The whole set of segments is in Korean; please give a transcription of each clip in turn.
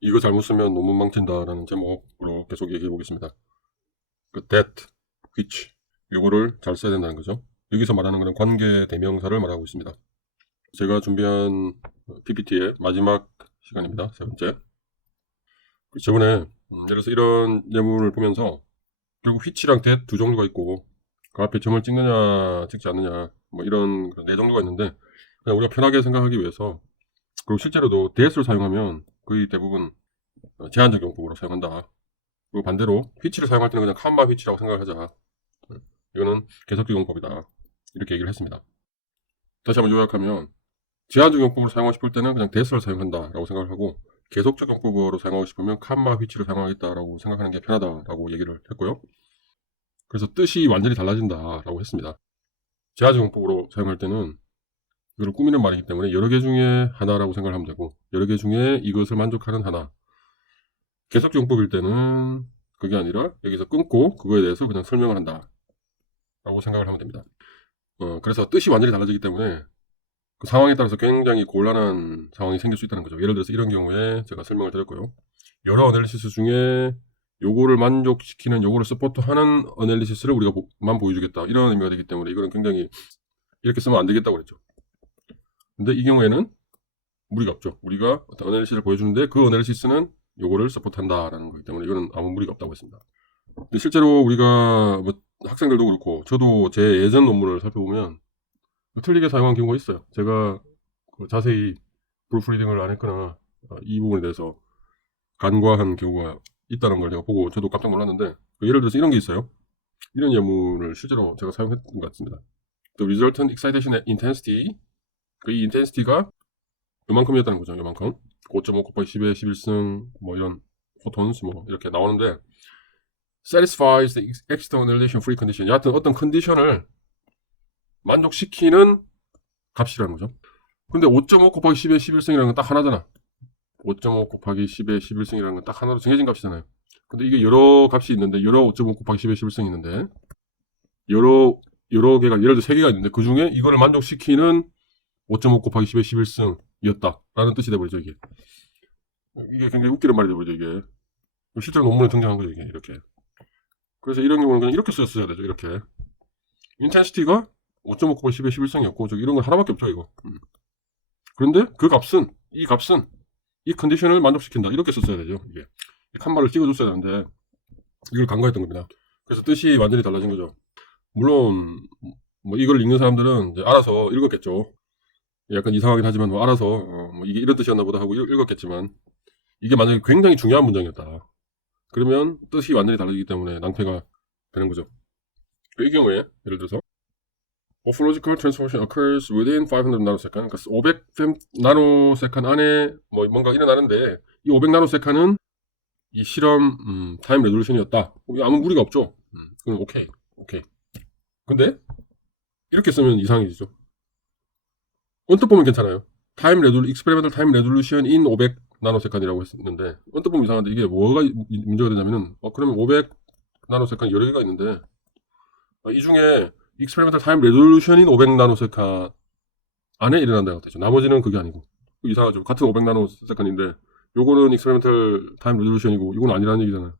이거 잘못 쓰면 논문 망친다라는 제목으로 계속 얘기해 보겠습니다. 그 that, which 요거를 잘 써야 된다는 거죠. 여기서 말하는 거는 관계 대명사를 말하고 있습니다. 제가 준비한 PPT의 마지막 시간입니다. 세 번째. 저번에 예를 들어서 이런 예문을 보면서 결국 which랑 that 두 종류가 있고 그 앞에 점을 찍느냐 찍지 않느냐 뭐 이런 네 종류가 있는데 그냥 우리가 편하게 생각하기 위해서 그리고 실제로도 that을 사용하면 거의 대부분 제한적 용법으로 사용한다. 그리고 반대로 which를 사용할 때는 그냥 컴마 which라고 생각을 하자. 이거는 계속적 용법이다. 이렇게 얘기를 했습니다. 다시 한번 요약하면 제한적 용법으로 사용하고 싶을 때는 그냥 that을 사용한다라고 생각을 하고 계속적 용법으로 사용하고 싶으면 컴마 which를 사용하겠다라고 생각하는 게 편하다라고 얘기를 했고요. 그래서 뜻이 완전히 달라진다라고 했습니다. 제한적 용법으로 사용할 때는 이걸 꾸미는 말이기 때문에 여러 개 중에 하나라고 생각을 하면 되고 여러 개 중에 이것을 만족하는 하나. 계속적 용법일 때는 그게 아니라 여기서 끊고 그거에 대해서 그냥 설명을 한다 라고 생각을 하면 됩니다. 그래서 뜻이 완전히 달라지기 때문에 그 상황에 따라서 굉장히 곤란한 상황이 생길 수 있다는 거죠. 예를 들어서 이런 경우에 제가 설명을 드렸고요. 여러 어널리시스 중에 요거를 만족시키는 요거를 서포트하는 어널리시스를 우리가 만 보여주겠다 이런 의미가 되기 때문에 이거는 굉장히 이렇게 쓰면 안 되겠다고 그랬죠. 근데 이 경우에는 무리가 없죠. 우리가 어떤 어널리시스를 보여주는데 그 어널리시스는 요거를 서포트한다라는 거기 때문에 이거는 아무 무리가 없다고 했습니다. 근데 실제로 우리가 뭐 학생들도 그렇고 저도 제 예전 논문을 살펴보면 틀리게 사용한 경우가 있어요. 제가 자세히 프루프리딩을 안 했거나 이 부분에 대해서 간과한 경우가 있다는 걸 제가 보고 저도 깜짝 놀랐는데 예를 들어서 이런 게 있어요. 이런 예문을 실제로 제가 사용했던 것 같습니다. The resultant excitation intensity 이 intensity가 요만큼이었다는 거죠. 요만큼 5.5 곱하기 10의 11승 뭐 이런 photons 뭐 이렇게 나오는데 satisfies the externalization free condition. 여하튼 어떤 컨디션을 만족시키는 값이라는 거죠. 근데 5.5 곱하기 10의 11승이라는 건 딱 하나잖아. 5.5 곱하기 10의 11승이라는 건 딱 하나로 정해진 값이잖아요. 근데 이게 여러 값이 있는데 여러 5.5 곱하기 10의 11승이 있는데 여러 개가 예를 들어 3개가 있는데 그 중에 이거를 만족시키는 5.5 곱하기 10의 11승이었다 라는 뜻이 돼버리죠. 이게 굉장히 웃기는 말이 돼버리죠. 이게 실제로 논문에 등장한 거죠. 이게 이렇게. 그래서 이런 경우는 그냥 이렇게 썼어야 되죠. 이렇게. 인텐시티가 5.5 곱하기 10의 11승이었고 이런 건 하나밖에 없죠. 이거. 그런데 그 값은 이 컨디션을 만족시킨다. 이렇게 썼어야 되죠. 이게. 칸마를 찍어줬어야 되는데 이걸 간과했던 겁니다. 그래서 뜻이 완전히 달라진 거죠. 물론 뭐 이걸 읽는 사람들은 이제 알아서 읽었겠죠. 약간 이상하긴 하지만 뭐 알아서 뭐 이게 이런 뜻이었나 보다 하고 읽었겠지만 이게 만약에 굉장히 중요한 문장이었다. 그러면 뜻이 완전히 달라지기 때문에 낭패가 되는 거죠. 이 경우에 예를 들어서 morphological transformation occurs within 500 nanosecond. 그러니까 500 나노세컨 안에 뭐 뭔가 일어나는데 이 500 나노세컨은 이 실험 타임 레졸루션이었다. 아무 무리가 없죠. 그럼 오케이. 근데 이렇게 쓰면 이상해지죠. 언뜻 보면 괜찮아요. experimental time resolution in 500 나노세컨이라고 했는데 언뜻 보면 이상한데 이게 뭐가 문제가 되냐면은 그러면 500 나노세컨 여러 개가 있는데 이 중에 experimental time resolution in 500 나노세컨 안에 일어난다고 되죠. 나머지는 그게 아니고 이상하죠. 같은 500 나노세컨인데 요거는 experimental time resolution이고 이건 아니라는 얘기잖아요.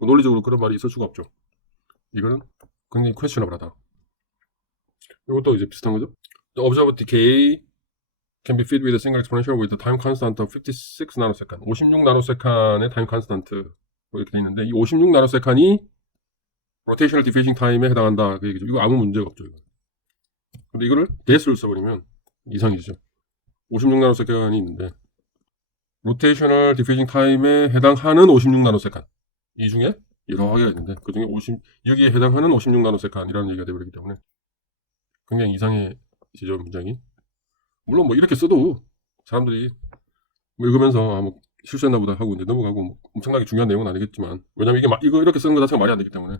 논리적으로 그런 말이 있을 수가 없죠. 이거는 굉장히 questionable하다. 이것도 이제 비슷한 거죠. The observed decay can be fit with a single exponential with a time constant of 56 nanosecond. 56 나노세컨의 타임 컨스탄트 이렇게 돼 있는데 이 56 나노세컨이 rotational diffusing time에 해당한다 그 얘기죠. 이거 아무 문제가 없죠. 이거. 근데 이거를 that을 써버리면 이상해지죠. 56 나노세컨이 있는데 rotational diffusing time에 해당하는 56 나노세컨 이 중에 여러 개가 있는데 그 중에 여기에 해당하는 56 나노세컨이라는 얘기가 되어버리기 때문에 굉장히 이상해지죠. 문장이. 물론 뭐 이렇게 써도 사람들이 뭐 읽으면서 뭐 실수했나 보다 하고 이제 넘어가고 뭐 엄청나게 중요한 내용은 아니겠지만 왜냐면 이거 이렇게 쓰는 거 자체가 말이 안 되기 때문에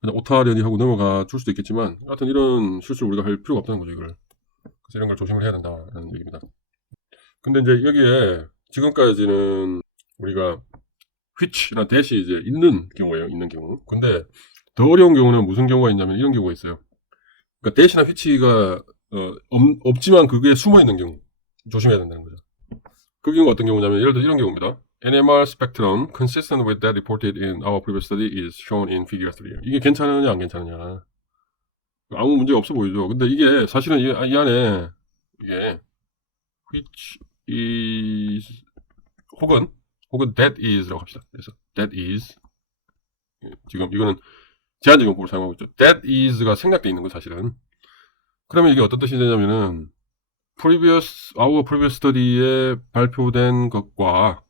그냥 오타려니 하고 넘어가 줄 수도 있겠지만 하여튼 이런 실수를 우리가 할 필요가 없다는 거죠. 이걸. 그래서 이런 걸 조심을 해야 된다는 얘기입니다. 근데 이제 여기에 지금까지는 우리가 which나 that이 이제 있는 경우예요. 있는 경우. 근데 더 어려운 경우는 무슨 경우가 있냐면 이런 경우가 있어요. 그러니까 that이나 which가 없지만 그게 숨어 있는 경우 조심해야 된다는 거죠. 그 경우가 어떤 경우냐면 예를 들어 이런 경우입니다. NMR spectrum consistent with that reported in our previous study is shown in figure 3. 이게 괜찮으냐 안 괜찮으냐. 아무 문제 없어 보이죠. 근데 이게 사실은 이 안에 이게 which is 혹은 that is라고 합시다. 그래서 that is 지금 이거는 제한적 용법을 사용하고 있죠. that is가 생략되어 있는 거 사실은. 그러면 이게 어떤 뜻이 되냐면은 our previous study에 발표된 것과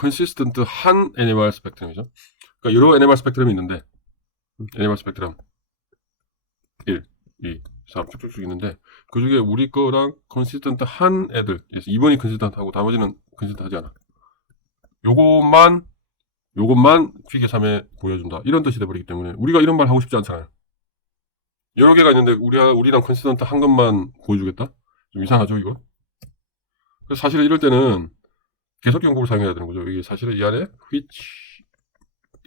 consistent 한 NMR 스펙트럼이죠. 그러니까 여러 NMR 스펙트럼이 있는데 NMR 스펙트럼 1, 2, 3 쭉쭉쭉 있는데 그 중에 우리 거랑 consistent 한 애들, 그래서 2번이 consistent하고 나머지는 consistent하지 않아. 요것만 피겨 3에 보여준다. 이런 뜻이 돼버리기 때문에 우리가 이런 말 하고 싶지 않잖아요. 여러 개가 있는데 우리랑 consistent 한 것만 보여주겠다? 좀 이상하죠 이거? 그래서 사실은 이럴 때는 계속 용법을 사용해야 되는 거죠. 이게 사실은 이 안에 which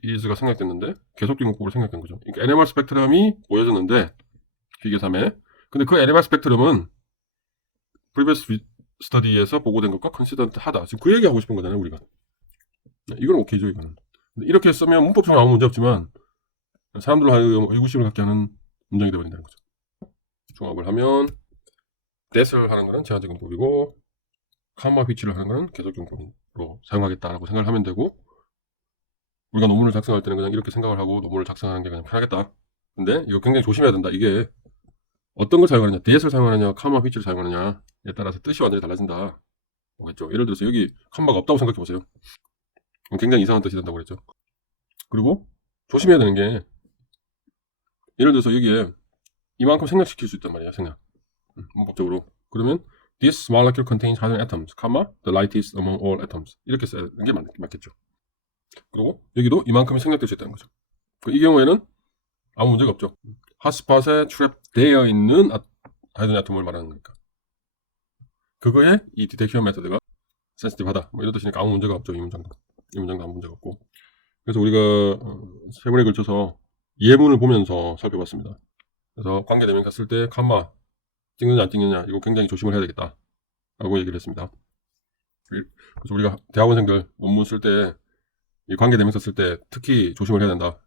is가 생략됐는데 계속 용법으로 생략된 거죠. 그러니까 NMR 스펙트럼이 보여졌는데 피겨 3에 근데 그 NMR 스펙트럼은 previous study에서 보고된 것과 consistent 하다. 지금 그 얘기 하고 싶은 거잖아요 우리가. 이건 오케이죠 이거는. 이렇게 쓰면 문법적으로 아무 문제 없지만 사람들로 하여금 의구심을 갖게 하는 문장이 되어버린다는 거죠. 종합을 하면 that을 하는 거는 제한적 용법이고 컴마 which를 하는 거는 계속 용법으로 사용하겠다라고 생각을 하면 되고 우리가 논문을 작성할 때는 그냥 이렇게 생각을 하고 논문을 작성하는 게 그냥 편하겠다. 근데 이거 굉장히 조심해야 된다. 이게 어떤 걸 사용하느냐, that을 사용하느냐, 컴마 which를 사용하느냐에 따라서 뜻이 완전히 달라진다. 뭐겠죠? 예를 들어서 여기 컴마가 없다고 생각해 보세요. 굉장히 이상한 뜻이 된다고 그랬죠. 그리고 조심해야 되는 게 예를 들어서 여기에 이만큼 생략시킬 수 있단 말이에요. 생략. 문법적으로. 그러면 this molecule contains hydrogen atoms, the lightest among all atoms. 이렇게 쓰는 게 맞겠죠. 그리고 여기도 이만큼이 생략될 수 있다는 거죠. 이 경우에는 아무 문제가 없죠. 핫스팟에 트랩되어 있는 하이드로겐 아톰을 말하는 거니까. 그거에 이 디텍션 메서드가 센시티브하다. 뭐 이런 뜻이니까 아무 문제가 없죠. 이 문장도 아무 문제가 없고. 그래서 우리가 세 번에 걸쳐서 예문을 보면서 살펴봤습니다. 그래서 관계대명사 쓸 때 컴마 찍느냐 안 찍느냐 이거 굉장히 조심을 해야 되겠다 라고 얘기를 했습니다. 그래서 우리가 대학원생들 논문 쓸 때 이 관계대명사 쓸 때 특히 조심을 해야 된다.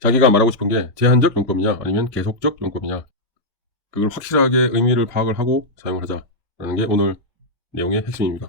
자기가 말하고 싶은 게 제한적 용법이냐 아니면 계속적 용법이냐 그걸 확실하게 의미를 파악을 하고 사용을 하자라는 게 오늘 내용의 핵심입니다.